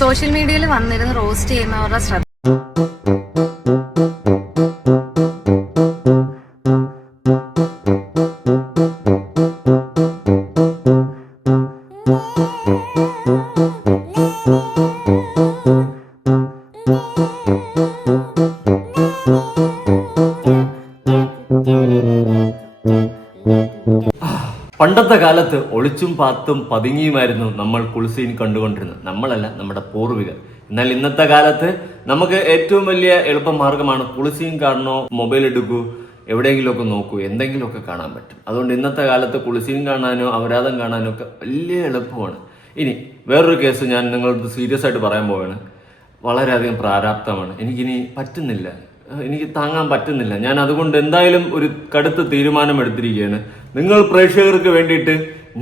Social മീഡിയയിൽ വന്നിരുന്ന് roast ചെയ്യുന്നവരുടെ ശ്രദ്ധ പണ്ടത്തെ കാലത്ത് ഒളിച്ചും പാത്തും പതുങ്ങിയുമായിരുന്നു നമ്മൾ കുളിസീൻ കണ്ടുകൊണ്ടിരുന്നത്. നമ്മളല്ല, നമ്മുടെ പൂർവികർ. എന്നാൽ ഇന്നത്തെ കാലത്ത് നമുക്ക് ഏറ്റവും വലിയ എളുപ്പമാർഗമാണ് കുളിസീൻ കാണണോ, മൊബൈൽ എടുക്കൂ, എവിടെയെങ്കിലുമൊക്കെ നോക്കൂ, എന്തെങ്കിലുമൊക്കെ കാണാൻ പറ്റും. അതുകൊണ്ട് ഇന്നത്തെ കാലത്ത് കുളിസീൻ കാണാനോ അപരാധം കാണാനോ ഒക്കെ വലിയ എളുപ്പമാണ്. ഇനി വേറൊരു കേസ് ഞാൻ നിങ്ങളോട് സീരിയസ് ആയിട്ട് പറയാൻ പോവുകയാണ്. വളരെയധികം പ്രാരാബ്ധമാണ്. എനിക്കിനി പറ്റുന്നില്ല, എനിക്ക് താങ്ങാൻ പറ്റുന്നില്ല. ഞാൻ അതുകൊണ്ട് എന്തായാലും ഒരു കടുത്ത തീരുമാനം എടുത്തിരിക്കുകയാണ്. നിങ്ങൾ പ്രേക്ഷകർക്ക് വേണ്ടിയിട്ട്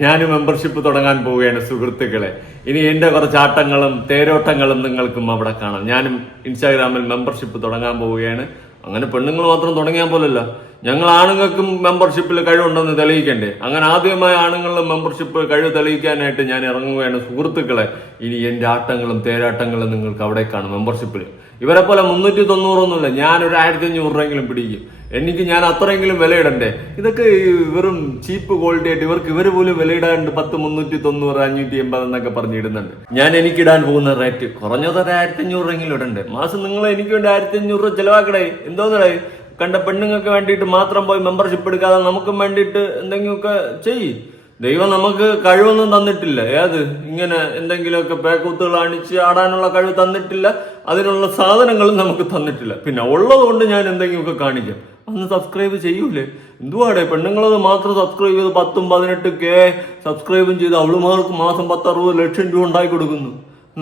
ഞാൻ മെമ്പർഷിപ്പ് തുടങ്ങാൻ പോവുകയാണ് സുഹൃത്തുക്കളെ. ഇനി എന്റെ കുറച്ച് ആട്ടങ്ങളും തേരോട്ടങ്ങളും നിങ്ങൾക്കും അവിടെ കാണാം. ഞാനും ഇൻസ്റ്റാഗ്രാമിൽ മെമ്പർഷിപ്പ് തുടങ്ങാൻ പോവുകയാണ്. അങ്ങനെ പെണ്ണുങ്ങൾ മാത്രം തുടങ്ങിയാൽ പോലല്ലോ, ഞങ്ങൾ ആണുങ്ങൾക്കും മെമ്പർഷിപ്പിൽ കഴിവുണ്ടെന്ന് തെളിയിക്കണ്ടേ? അങ്ങനെ ആദ്യമായി ആണുങ്ങളുടെ മെമ്പർഷിപ്പ് കഴിവ് തെളിയിക്കാനായിട്ട് ഞാൻ ഇറങ്ങുകയാണ് സുഹൃത്തുക്കളെ. ഇനി എന്റെ ആട്ടങ്ങളും തേരാട്ടങ്ങളും നിങ്ങൾക്ക് അവിടെ കാണും മെമ്പർഷിപ്പിൽ. ഇവരെ പോലെ 390 ഞാനൊരു 1500 രൂപയെങ്കിലും പിടിക്കും. ഞാൻ അത്രയെങ്കിലും വിലയിടണ്ടേ? ഇതൊക്കെ വെറും ചീപ്പ് ക്വാളിറ്റി ആയിട്ട് ഇവർ പോലും വിലയിടാണ്ട് 10, 390, 580 എന്നൊക്കെ പറഞ്ഞിടുന്നുണ്ട്. എനിക്കിടാൻ പോകുന്ന റേറ്റ് കുറഞ്ഞത് 1500 രൂപയെങ്കിലും ഇടണ്ടേ? മാസം നിങ്ങൾ എനിക്ക് വേണ്ടി 1500 രൂപ ചെലവാക്കടേ. എന്തോന്നടേ, കണ്ട പെണ്ണുങ്ങൾക്ക് വേണ്ടിയിട്ട് മാത്രം പോയി മെമ്പർഷിപ്പ് എടുക്കാതെ നമുക്കും വേണ്ടിയിട്ട് എന്തെങ്കിലുമൊക്കെ ചെയ്യ്. ദൈവം നമുക്ക് കഴിവൊന്നും തന്നിട്ടില്ല. ഇങ്ങനെ എന്തെങ്കിലുമൊക്കെ പേക്കൂത്തുകൾ അണിച്ച് ആടാനുള്ള കഴിവ് തന്നിട്ടില്ല. അതിനുള്ള സാധനങ്ങളും നമുക്ക് തന്നിട്ടില്ല. പിന്നെ ഉള്ളത് കൊണ്ട് ഞാൻ എന്തെങ്കിലുമൊക്കെ കാണിക്കാം. അന്ന് സബ്സ്ക്രൈബ് ചെയ്യൂലേ? എന്തുവാടേ, പെണ്ണുങ്ങളത് മാത്രം സബ്സ്ക്രൈബ് ചെയ്ത് 10, 18K സബ്സ്ക്രൈബും ചെയ്ത് അവളുമാർക്ക് മാസം 10, 60 ലക്ഷം രൂപ ഉണ്ടാക്കി കൊടുക്കുന്നു.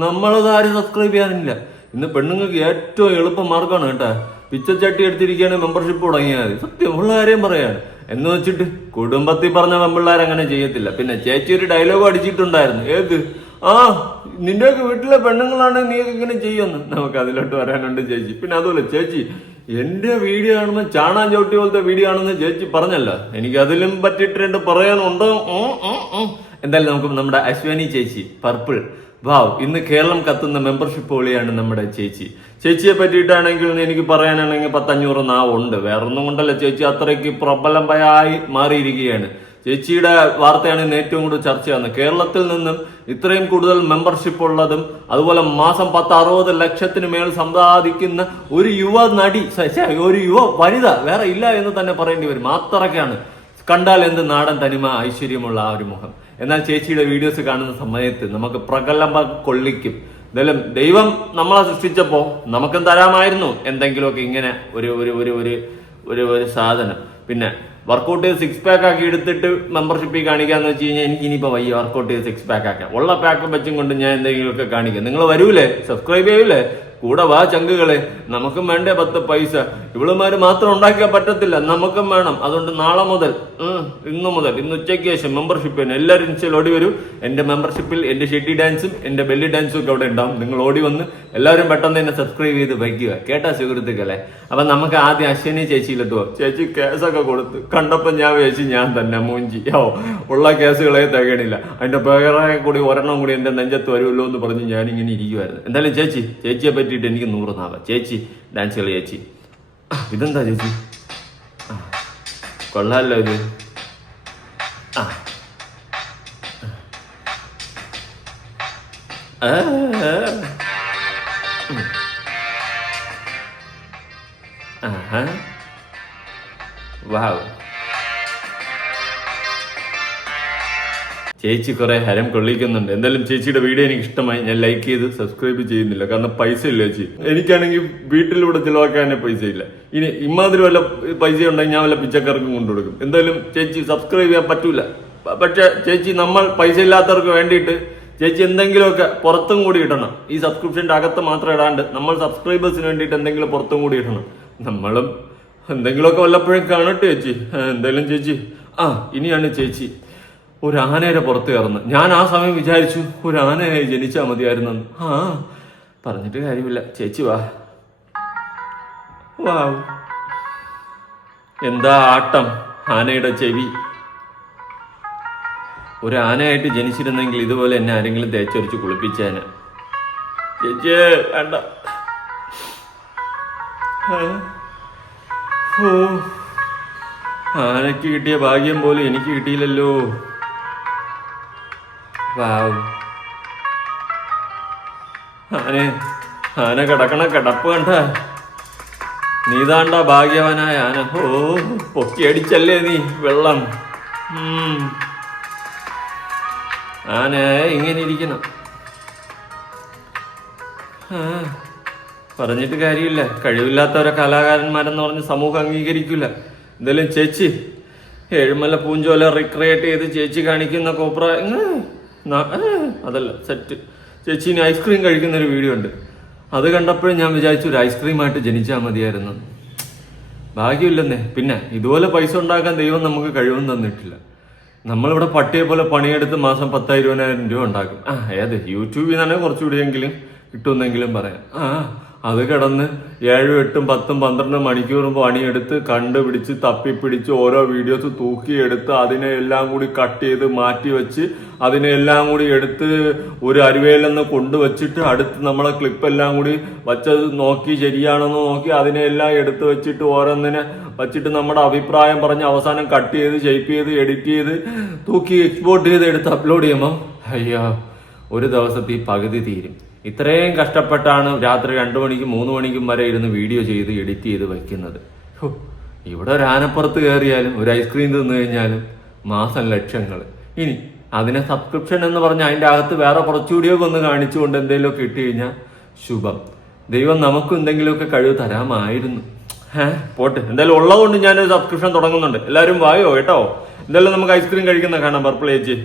നമ്മളത് ആരും സബ്സ്ക്രൈബ് ചെയ്യാനില്ല. ഇന്ന് പെണ്ണുങ്ങൾക്ക് ഏറ്റവും എളുപ്പ മാർഗമാണ് കേട്ടാ. പിച്ചച്ചട്ടി എടുത്തിരിക്കുകയാണ് മെമ്പർഷിപ്പ് തുടങ്ങിയാൽ മതി. സത്യം ഉള്ള കാര്യം പറയാണ്. എന്ന് വെച്ചിട്ട് കുടുംബത്തിൽ പറഞ്ഞ പെമ്പിള്ളേർ അങ്ങനെ ചെയ്യത്തില്ല. പിന്നെ ചേച്ചി ഒരു ഡയലോഗ് അടിച്ചിട്ടുണ്ടായിരുന്നു. നിന്റെയൊക്കെ വീട്ടിലെ പെണ്ണുങ്ങളാണ് നീ ഇങ്ങനെ ചെയ്യുമെന്ന്. നമുക്ക് അതിലോട്ട് വരാനുണ്ട് ചേച്ചി. പിന്നെ അതുപോലെ ചേച്ചി എന്റെ വീഡിയോ കാണുമ്പോൾ ചാണാൻ ചവിട്ടി പോലത്തെ വീഡിയോ ആണെന്ന് ചേച്ചി പറഞ്ഞല്ലോ. എനിക്ക് അതിലും പറ്റിയിട്ട് പറയാനുണ്ടോ? എന്തായാലും നമുക്ക് നമ്മുടെ അശ്വനി ചേച്ചി പർപ്പിൾ വാവ്, ഇന്ന് കേരളം കത്തുന്ന മെമ്പർഷിപ്പ് ഒളിയാണ് നമ്മുടെ ചേച്ചിയെ പറ്റിയിട്ടാണെങ്കിൽ എനിക്ക് പറയാനാണെങ്കിൽ 10-500 നാവുണ്ട്. വേറൊന്നും കൊണ്ടല്ല, ചേച്ചി അത്രയ്ക്ക് പ്രബലമായി മാറിയിരിക്കുകയാണ്. ചേച്ചിയുടെ വാർത്തയാണ് ഇന്ന് ഏറ്റവും കൂടുതൽ ചർച്ചയാകുന്നത്. കേരളത്തിൽ നിന്നും ഇത്രയും കൂടുതൽ മെമ്പർഷിപ്പ് ഉള്ളതും അതുപോലെ മാസം 10-60 ലക്ഷത്തിന് മേൽ സമ്പാദിക്കുന്ന ഒരു യുവ നടി, ഒരു യുവ വനിത വേറെ ഇല്ല എന്ന് തന്നെ പറയേണ്ടി വരും. അത്രയ്ക്കാണ് കണ്ടാൽ എന്ത് നാടൻ തനിമ ഐശ്വര്യമുള്ള ആ ഒരു മുഖം. എന്നാൽ ചേച്ചിയുടെ വീഡിയോസ് കാണുന്ന സമയത്ത് നമുക്ക് പ്രഗത്ഭം കൊള്ളിക്കും. എന്തായാലും ദൈവം നമ്മളെ സൃഷ്ടിച്ചപ്പോ നമുക്കും തരാമായിരുന്നു എന്തെങ്കിലുമൊക്കെ ഇങ്ങനെ ഒരു സാധനം. പിന്നെ വർക്കൗട്ട് ചെയ്ത് 6 പാക്ക് ആക്കി എടുത്തിട്ട് മെമ്പർഷിപ്പിൽ കാണിക്കാന്ന് വെച്ച് കഴിഞ്ഞാൽ എനിക്ക് ഇനിയിപ്പോ വയ്യ വർക്കൗട്ട് ചെയ്ത് 6 പാക്ക് ആക്കാം. ഉള്ള പാക്ക് വെച്ചും കൊണ്ട് ഞാൻ എന്തെങ്കിലുമൊക്കെ കാണിക്കാം. നിങ്ങൾ വരൂലേ? സബ്സ്ക്രൈബ് ചെയ്യൂലേ? കൂടെ വാ ചങ്കുകളെ. നമുക്കും വേണ്ടേ 10 പൈസ. ഇവളുമാര് മാത്രം ഉണ്ടാക്കിയാൽ പറ്റത്തില്ല, നമുക്കും വേണം. അതുകൊണ്ട് നാളെ മുതൽ ഇന്ന് ഉച്ചയ്ക്ക് ശേഷം മെമ്പർഷിപ്പിന് എല്ലാവരും ഇൻസ്റ്റയിൽ ഓടി വരൂ. എന്റെ മെമ്പർഷിപ്പിൽ എന്റെ ഷെട്ടി ഡാൻസും എന്റെ ബെല്ലി ഡാൻസും ഒക്കെ അവിടെ ഉണ്ടാവും. നിങ്ങൾ ഓടി വന്ന് എല്ലാവരും പെട്ടെന്ന് തന്നെ സബ്സ്ക്രൈബ് ചെയ്ത് വയ്ക്കുക. കേട്ടാ സുഹൃത്തുക്കളെ? അപ്പൊ നമുക്ക് ആദ്യം അശ്വനി ചേച്ചിയിലെത്തുക. ചേച്ചി കേസൊക്കെ കൊടുത്ത് കണ്ടപ്പോ ഞാൻ വിചാരിച്ചു ഞാൻ തന്നെ മൂഞ്ചി ഉള്ള കേസുകളെ തികയണില്ല. അതിന്റെ പേരെ കൂടി ഒരെണ്ണം കൂടി എന്റെ നെഞ്ചത്ത് വരുമല്ലോ എന്ന് പറഞ്ഞ് ഞാനിങ്ങനെ ഇരിക്കുമായിരുന്നു. എന്തായാലും ചേച്ചിയെ പറ്റിയിട്ട് എനിക്ക് 100 നാവാ. ചേച്ചി ഡാൻസ് കളി ചേച്ചി. ഇതെന്താ ചേച്ചി? കൊള്ളാമല്ലോ ഇത്. വാവ്, ചേച്ചി കുറെ ഹരം കൊള്ളിക്കുന്നുണ്ട്. എന്തായാലും ചേച്ചിയുടെ വീഡിയോ എനിക്ക് ഇഷ്ടമായി. ഞാൻ ലൈക്ക് ചെയ്ത് സബ്സ്ക്രൈബ് ചെയ്യുന്നില്ല, കാരണം പൈസ ഇല്ല ചേച്ചി. എനിക്കാണെങ്കിൽ വീട്ടിലൂടെ ചിലവാക്കാനേ പൈസ ഇല്ല. ഇനി ഇമാതിരി വല്ല പൈസ ഉണ്ടെങ്കിൽ ഞാൻ വല്ല പിച്ചക്കാർക്കും കൊണ്ടുകൊടുക്കും. എന്തായാലും ചേച്ചി സബ്സ്ക്രൈബ് ചെയ്യാൻ പറ്റൂല. പക്ഷെ ചേച്ചി നമ്മൾ പൈസ ഇല്ലാത്തവർക്ക് വേണ്ടിയിട്ട് ചേച്ചി എന്തെങ്കിലുമൊക്കെ പുറത്തും കൂടി ഇടണം. ഈ സബ്സ്ക്രിപ്ഷന്റെ അകത്ത് മാത്രം ഇടാണ്ട് നമ്മൾ സബ്സ്ക്രൈബേഴ്സിന് വേണ്ടിയിട്ട് എന്തെങ്കിലും പുറത്തും കൂടി ഇടണം. നമ്മളും എന്തെങ്കിലുമൊക്കെ വല്ലപ്പോഴും കാണട്ടെ ചേച്ചി. എന്തായാലും ചേച്ചി ഇനിയാണ് ചേച്ചി ഒരു ആനയുടെ പുറത്ത് കയറുന്നത്. ഞാൻ ആ സമയം വിചാരിച്ചു ഒരു ആനയായി ജനിച്ചാൽ മതിയായിരുന്നെന്ന്. പറഞ്ഞിട്ട് കാര്യമില്ല. ചേച്ചി വാ. എന്താ ആട്ടം, ആനയുടെ ചെവി. ഒരു ആനയായിട്ട് ജനിച്ചിരുന്നെങ്കിൽ ഇതുപോലെ എന്നെ ആരെങ്കിലും തേച്ചൊരിച്ച് കുളിപ്പിച്ചേനെ. ചേച്ചിയെ വേണ്ട. ഓ, ആനയ്ക്ക് കിട്ടിയ ഭാഗ്യം പോലും എനിക്ക് കിട്ടിയില്ലല്ലോ. ആന കിടക്കണ കിടപ്പ് കണ്ട. നീതാണ്ട ഭാഗ്യവാനായ ആന. ഓ, പൊക്കിയടിച്ചല്ലേ നീ വെള്ളം. ആന ഇങ്ങനെ ഇരിക്കണം. പറഞ്ഞിട്ട് കാര്യമില്ല. കഴിവില്ലാത്തവരെ കലാകാരന്മാരെന്ന് പറഞ്ഞ് സമൂഹം അംഗീകരിക്കില്ല. എന്തായാലും ചേച്ചി ഏഴുമല പൂഞ്ചോല റിക്രിയേറ്റ് ചെയ്ത് ചേച്ചി കാണിക്കുന്ന കോപ്ര അതല്ല സെറ്റ്. ചേച്ചി ഇനി ഐസ്ക്രീം കഴിക്കുന്ന ഒരു വീഡിയോ ഉണ്ട്. അത് കണ്ടപ്പോഴും ഞാൻ വിചാരിച്ചു ഒരു ഐസ്ക്രീമായിട്ട് ജനിച്ചാൽ മതിയായിരുന്നു. ഭാഗ്യമില്ലെന്നേ. പിന്നെ ഇതുപോലെ പൈസ ഉണ്ടാക്കാൻ ദൈവം നമുക്ക് കഴിവും തന്നിട്ടില്ല. നമ്മളിവിടെ പട്ടിയെ പോലെ പണിയെടുത്ത് മാസം 10,000-20,000 രൂപ ഉണ്ടാക്കും. ഏത് യൂട്യൂബിൽ നിന്നാണ് കുറച്ചുകൂടിയെങ്കിലും കിട്ടുമെന്നെങ്കിലും പറയാം. അത് കിടന്ന് 7, 8, 10, 12 മണിക്കൂറും പണിയെടുത്ത് കണ്ടുപിടിച്ച് തപ്പിപ്പിടിച്ച് ഓരോ വീഡിയോസ് തൂക്കിയെടുത്ത് അതിനെ എല്ലാം കൂടി കട്ട് ചെയ്ത് മാറ്റി വെച്ച് അതിനെ എല്ലാം കൂടി എടുത്ത് ഒരു അരുവേലെന്ന് കൊണ്ടുവച്ചിട്ട് അടുത്ത് നമ്മളെ ക്ലിപ്പെല്ലാം കൂടി വച്ചത് നോക്കി ശരിയാണെന്ന് നോക്കി അതിനെ എല്ലാം എടുത്ത് വെച്ചിട്ട് ഓരോന്നിനെ വച്ചിട്ട് നമ്മുടെ അഭിപ്രായം പറഞ്ഞ് അവസാനം കട്ട് ചെയ്ത് ഷേപ്പ് ചെയ്ത് എഡിറ്റ് ചെയ്ത് തൂക്കി എക്സ്പോർട്ട് ചെയ്ത് എടുത്ത് അപ്ലോഡ് ചെയ്യുമ്പോൾ അയ്യോ ഒരു ദിവസത്തെ ഈ പകുതി തീരും. ഇത്രയും കഷ്ടപ്പെട്ടാണ് രാത്രി 2 മണിക്കും 3 മണിക്കും വരെ ഇരുന്ന് വീഡിയോ ചെയ്ത് എഡിറ്റ് ചെയ്ത് വയ്ക്കുന്നത്. ഇവിടെ ഒരു ആനപ്പുറത്ത് കയറിയാലും ഒരു ഐസ്ക്രീം തിന്നു കഴിഞ്ഞാലും മാസം ലക്ഷങ്ങൾ. ഇനി അതിനെ സബ്സ്ക്രിപ്ഷൻ എന്ന് പറഞ്ഞാൽ അതിൻ്റെ അകത്ത് വേറെ കുറച്ചുകൂടിയൊക്കെ ഒന്ന് കാണിച്ചുകൊണ്ട് എന്തെങ്കിലുമൊക്കെ ഇട്ട് കഴിഞ്ഞാൽ ശുഭം. ദൈവം നമുക്കും എന്തെങ്കിലുമൊക്കെ കഴിവ് തരാമായിരുന്നു. പോട്ടെ, എന്തായാലും ഉള്ളതുകൊണ്ട് ഞാനൊരു സബ്സ്ക്രിപ്ഷൻ തുടങ്ങുന്നുണ്ട്. എല്ലാവരും വായോ കേട്ടോ. എന്തായാലും നമുക്ക് ഐസ്ക്രീം കഴിക്കുന്ന കാണാം. പർപ്പിൾ ചേച്ചി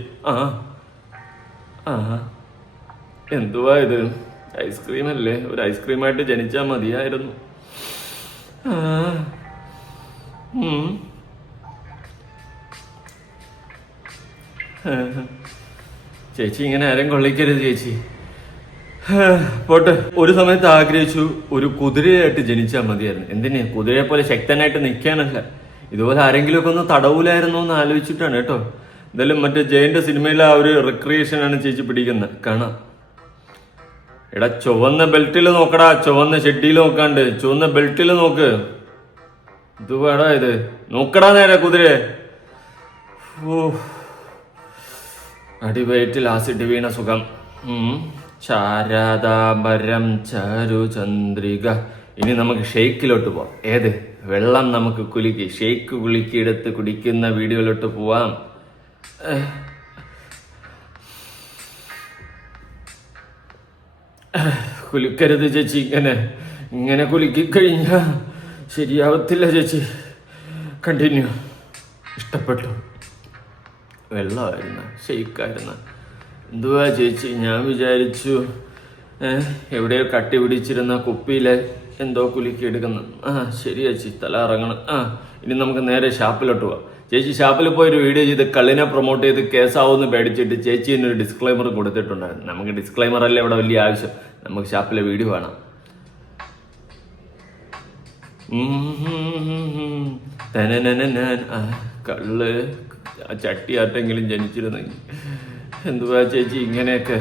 എന്തുവാ ഇത്? ഐസ്ക്രീം അല്ലേ? ഒരു ഐസ്ക്രീമായിട്ട് ജനിച്ചാൽ മതിയായിരുന്നു. ചേച്ചി ഇങ്ങനെ ആരും കൊള്ളിക്കരുത് ചേച്ചി. പോട്ടെ. ഒരു സമയത്ത് ആഗ്രഹിച്ചു ഒരു കുതിരയായിട്ട് ജനിച്ചാൽ മതിയായിരുന്നു. എന്തിനാ? കുതിരയെ പോലെ ശക്തനായിട്ട് നിൽക്കാനല്ല, ഇതുപോലെ ആരെങ്കിലുമൊക്കെ ഒന്ന് തടവൂലായിരുന്നോ എന്ന് ആലോചിച്ചിട്ടാണ് കേട്ടോ. എന്തായാലും മറ്റേ ജയന്റെ സിനിമയിലെ ആ ഒരു റിക്രിയേഷൻ ആണ് ചേച്ചി പിടിക്കുന്നത്. കാണാം. എടാ ചുവന്ന ബെൽറ്റിൽ നോക്കടാ, ചുവന്ന ഷെഡിയിൽ നോക്കാണ്ട് ചുവന്ന ബെൽറ്റിൽ നോക്ക്. ഇത് വേടാ ഇത് നോക്കടാ നേരെ കുതിരെ. അടിവയറ്റിൽ ആസിഡ് വീണ സുഖം. ചാരാതാംബരം ചാരു ചന്ദ്രിക. ഇനി നമുക്ക് ഷെയ്ക്കിലോട്ട് പോവാം. ഏത് വെള്ളം നമുക്ക് കുലുക്കി ഷെയ്ക്ക് കുലുക്കിയെടുത്ത് കുടിക്കുന്ന വീഡിയോയിലോട്ട് പോവാം. കുലുക്കരുത് ചേച്ചി. ഇങ്ങനെ കുലുക്കി കഴിഞ്ഞാ ശരിയാവത്തില്ല ചേച്ചി. കണ്ടിന്യൂ. ഇഷ്ടപ്പെട്ടു. വെള്ളമായിരുന്ന ഷെയ്ക്കായിരുന്ന എന്തുവാ ചേച്ചി? ഞാൻ വിചാരിച്ചു എവിടെയോ കട്ടി പിടിച്ചിരുന്ന കുപ്പിയിലെ എന്തോ കുലുക്കി എടുക്കുന്നു. ശരി ചേച്ചി, തല ഇറങ്ങണം. ഇനി നമുക്ക് നേരെ ഷാപ്പിലോട്ട് പോവാം. ചേച്ചി ഷാപ്പിൽ പോയി ഒരു വീഡിയോ ചെയ്ത് കള്ളിനെ പ്രൊമോട്ട് ചെയ്ത് കേസാവുമെന്ന് പേടിച്ചിട്ട് ചേച്ചി എന്നൊരു ഡിസ്ക്ലൈമർ കൊടുത്തിട്ടുണ്ടായിരുന്നു. നമുക്ക് ഡിസ്ക്ലൈമർ അല്ലേ ഇവിടെ വലിയ ആവശ്യം, നമുക്ക് ഷാപ്പിലെ വീഡിയോ വേണം. കള്ള് ചട്ടിയാട്ടെങ്കിലും ജനിച്ചിരുന്നെങ്കിൽ. എന്തുവാ ചേച്ചി ഇങ്ങനെയൊക്കെ?